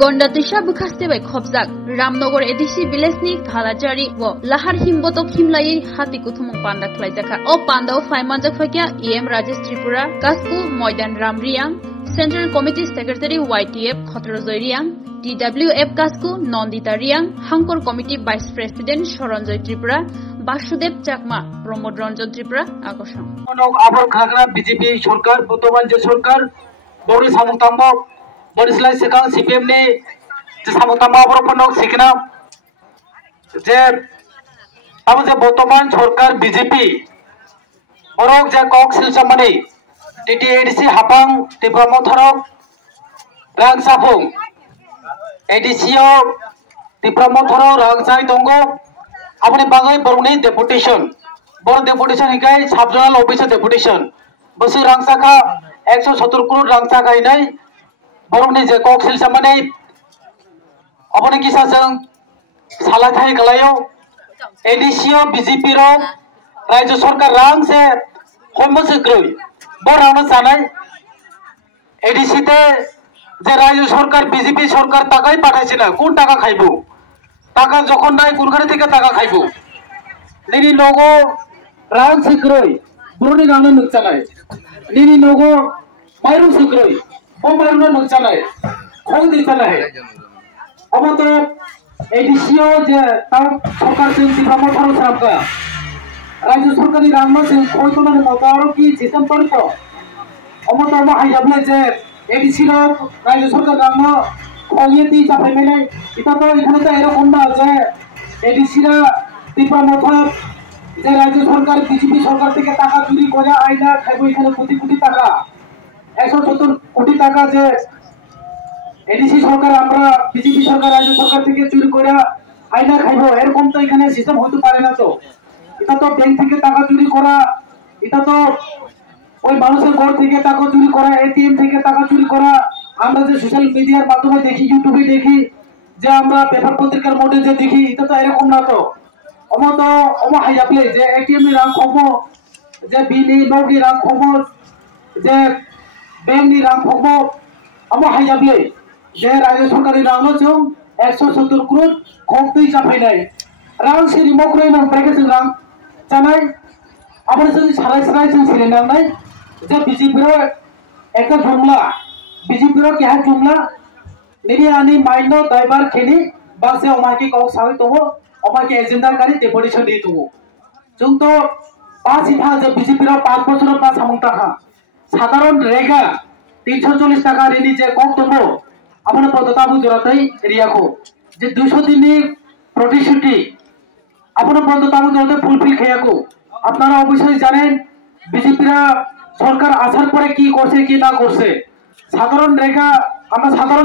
गंडातिसा बुखास्तेबाय खबजाक Ramnagar ADC विलेजनि घालाजारी व लाहार हिमबतक हिमलायै हाति कुथुमं पान्दा खलायजाखा ओ पान्दाव फाइमानजाक फाकिया एम राजेश त्रिपुरा कास्कु मयदान रामरियां सेंट्रल कमिटी सेक्रेटारी YTF खत्रजय रियां DWF कास्कु नंदिता रियां हांकर committee vice president Saranjoy Tripura Basudev Chakma Pramod Ranjan Tripura আকর্ষণ আবার খাগরা বিজেপি সরকার বর্তমান যে সরকার বড় সামুতাম্ব বরিসলাই সেকাল সিপিএম নি যে সামুতাম্ব অপরপন্ন সিকনা যে আবার যে বর্তমান সরকার বিজেপি বরক যে কক সিলসামানি টিটিএডিসি হাপাং টিপ্রমথরক রাংসাফুং এডিসিও টিপ্রমথর রাংসাই দঙ্গ আপনি বাঙাই বরুণী ডেপুটেশন বড় ডেপুটেশন হিকাই সাবজোনাল অফিসার ডেপুটেশন বসে রাংসাখা 170 crore রাংসা গাইনাই বরুণী যে কক সিলসামানি আপনি কিসাজों সালাথাই গলাयो এডিসিও বিজেপি র রাজ্য সরকার রাংসে হমসগ্রই বড়ানো জানাই এডিসিতে যে রাজ্য সরকার বিজেপি সরকার টাকাই পাঠাইছে না কোন টাকা খাইবো টাকা যখন নাই কোনখানে থেকে টাকা খাইবো নিনি লোগো রাং সিগ্রই বরুণী গানো নুকচানাই নিনি লোগো মাইরু সিগ্রই ও মাইরু নুকচানাই খং দিছানাই অমত এডিসিও যে তার সরকার চিন্তি প্রমোটর সাবকা রাজ্য সরকারি রাংনো যে কয়তনের মত আর কি সিস্টেম তরিত অমত আমা হাইয়াবলে যে এডিসি র রাজ্য সরকার রাংনো খগিয়েতি চাপাই মেলে এটা তো এখানে তো এরকম না যে এডিসি রা প্রমোটর যে রাজ্য সরকার বিজেপি সরকার থেকে টাকা চুরি করে আইনা খাইবো এখানে কোটি কোটি টাকা 170 কোটি টাকা যে এডিসি সরকার আমরা বিজেপি সরকার রাজ্য সরকার থেকে চুরি করে আইনা খাইবো এরকম তো এখানে সিস্টেম হতে পারে না তো এটা তো ব্যাংক থেকে টাকা চুরি করা এটা তো ওই মানুষের ঘর থেকে টাকা চুরি করা এটিএম থেকে টাকা চুরি করা আমরা যে সোশ্যাল মিডিয়ার মাধ্যমে দেখি ইউটিউবে দেখি যে আমরা পেপার পত্রিকার মধ্যে যে দেখি এটা তো এরকম না তো অমত অম হাইয়াবলে যে এটিএম এর রাং খব যে বিনি নগি রাং খব যে ব্যাংক নি রাং খব অম হাইয়াবলে যে রাজ্য সরকারি রাংনো जों 170 crore খবতৈ চাপাইনাই রাং সিরি মক্রই নং প্যাকেজ রাं জানাই আমরা যদি সারাই সারাই जों সিরে নাंनाय যে বিজেপি র একটা জুমলা বিজেপি র কেহা জুমলা নিনি আনি মাইনো দাইবার খেনি বাসে অমাকে কক সাই তো অমাকে এজেন্ডা কারি ডেপুটেশন দি তো जों তো পাঁচ ইফা যে বিজেপি র 5 বছর পা সামং টাকা সাধারণ রেগা 340 টাকা রেনি যে কক তো আপনি পদতাবু জরাতাই রিয়াকো যে 200 দিনই প্রতিশ্রুতি আপনি পদতাবু জরাতে ফুলফিল খেয়াকো আপনারা অবশ্যই জানেন বিজেপিরা সরকার আসার পরে কি করছে কি না করছে সাধারণ রেখা আমরা সাধারণ